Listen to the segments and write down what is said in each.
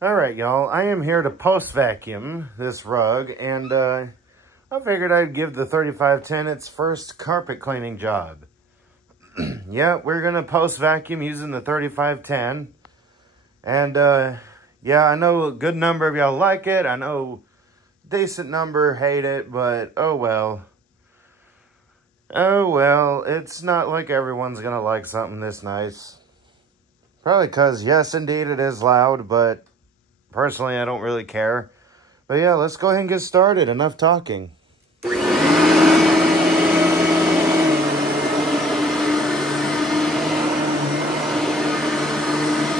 Alright, y'all. I am here to post-vacuum this rug, and I figured I'd give the 3510 its first carpet cleaning job. Yeah, we're going to post-vacuum using the 3510. And, yeah, I know a good number of y'all like it. I know a decent number hate it, but oh well. Oh well, it's not like everyone's going to like something this nice. Probably because, yes, indeed, it is loud, but personally, I don't really care. But yeah, let's go ahead and get started. Enough talking.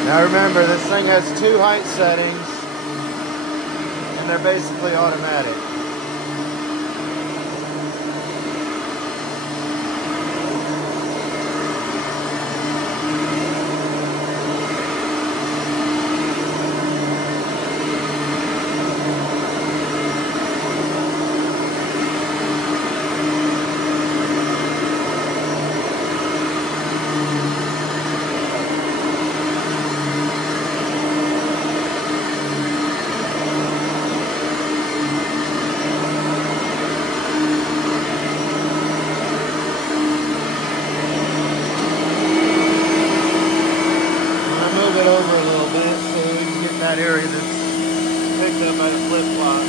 Now remember, this thing has 2 height settings, and they're basically automatic. That area that's picked up by the flip-flop.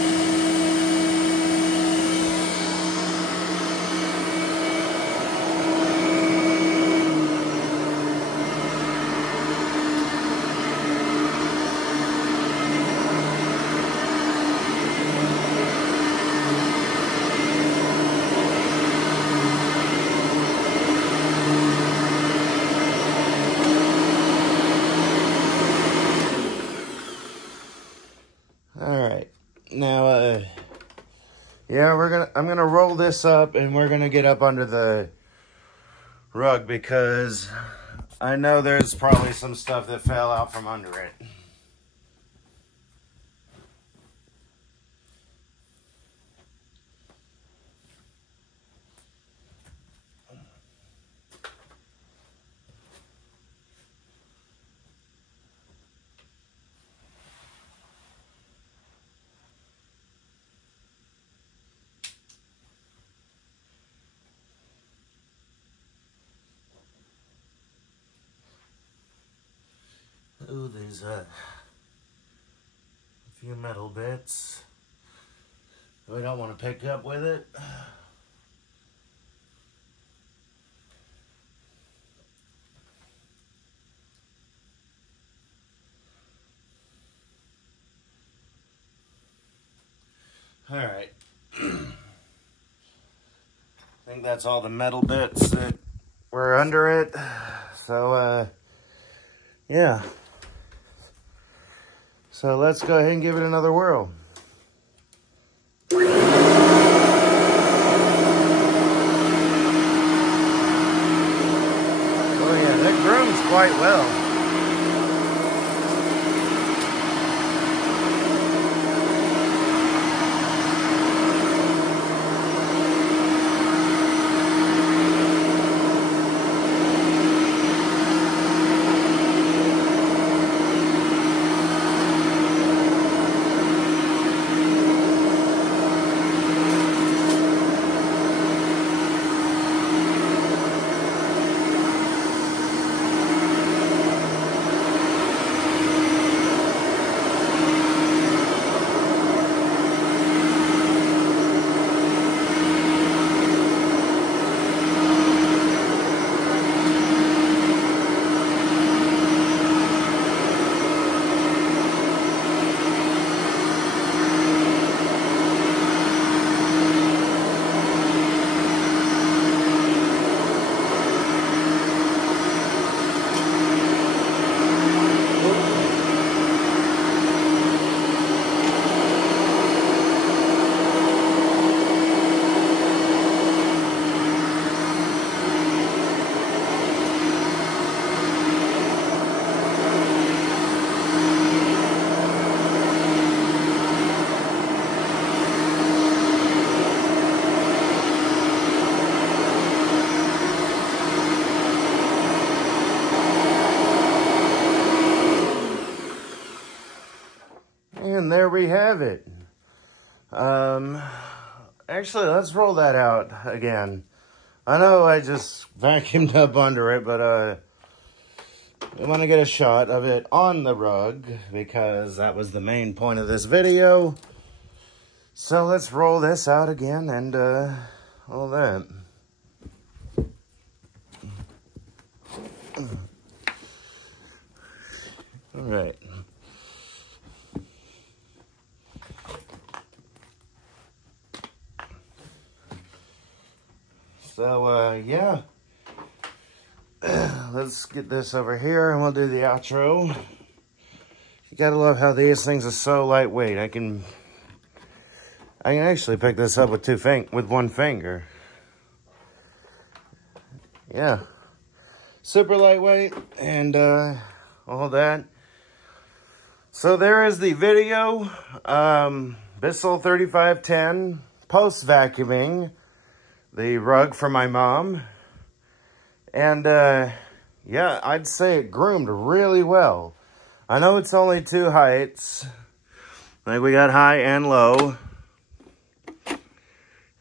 Alright, now, yeah, I'm gonna roll this up and we're gonna get up under the rug because I know there's probably some stuff that fell out from under it. Ooh, there's a few metal bits we don't want to pick up with it. Alright. I think that's all the metal bits that were under it. So, yeah. So let's go ahead and give it another whirl. Oh yeah, that grooms quite well. and there we have it. Actually, let's roll that out again. I know I just vacuumed up under it, but I want to get a shot of it on the rug because that was the main point of this video. So let's roll this out again and all that. All right. So, yeah. Let's get this over here and we'll do the outro. You gotta love how these things are so lightweight. I can actually pick this up with one finger. Yeah. Super lightweight and all that. So there is the video. Bissell 3510 post vacuuming the rug for my mom. And yeah, I'd say it groomed really well. I know it's only 2 heights. Like we got high and low.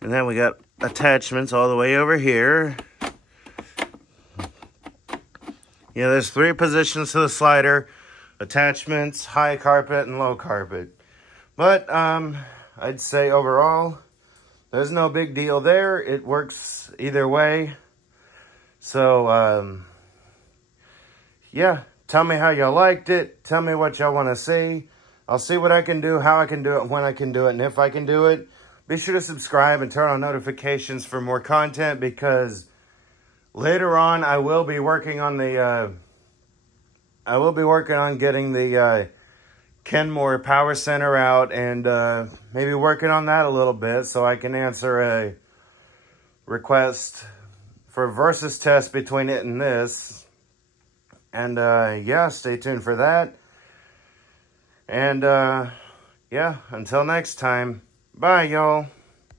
And then we got attachments all the way over here. Yeah, there's 3 positions to the slider. Attachments, high carpet, and low carpet. But I'd say overall, there's no big deal there. It works either way. So, yeah, tell me how y'all liked it. Tell me what y'all want to see. I'll see what I can do, how I can do it, when I can do it, and if I can do it. Be sure to subscribe and turn on notifications for more content because later on I will be working on the, getting the Kenmore Power Center out and maybe working on that a little bit so I can answer a request for a versus test between it and this. And yeah, stay tuned for that. And yeah, until next time, bye y'all.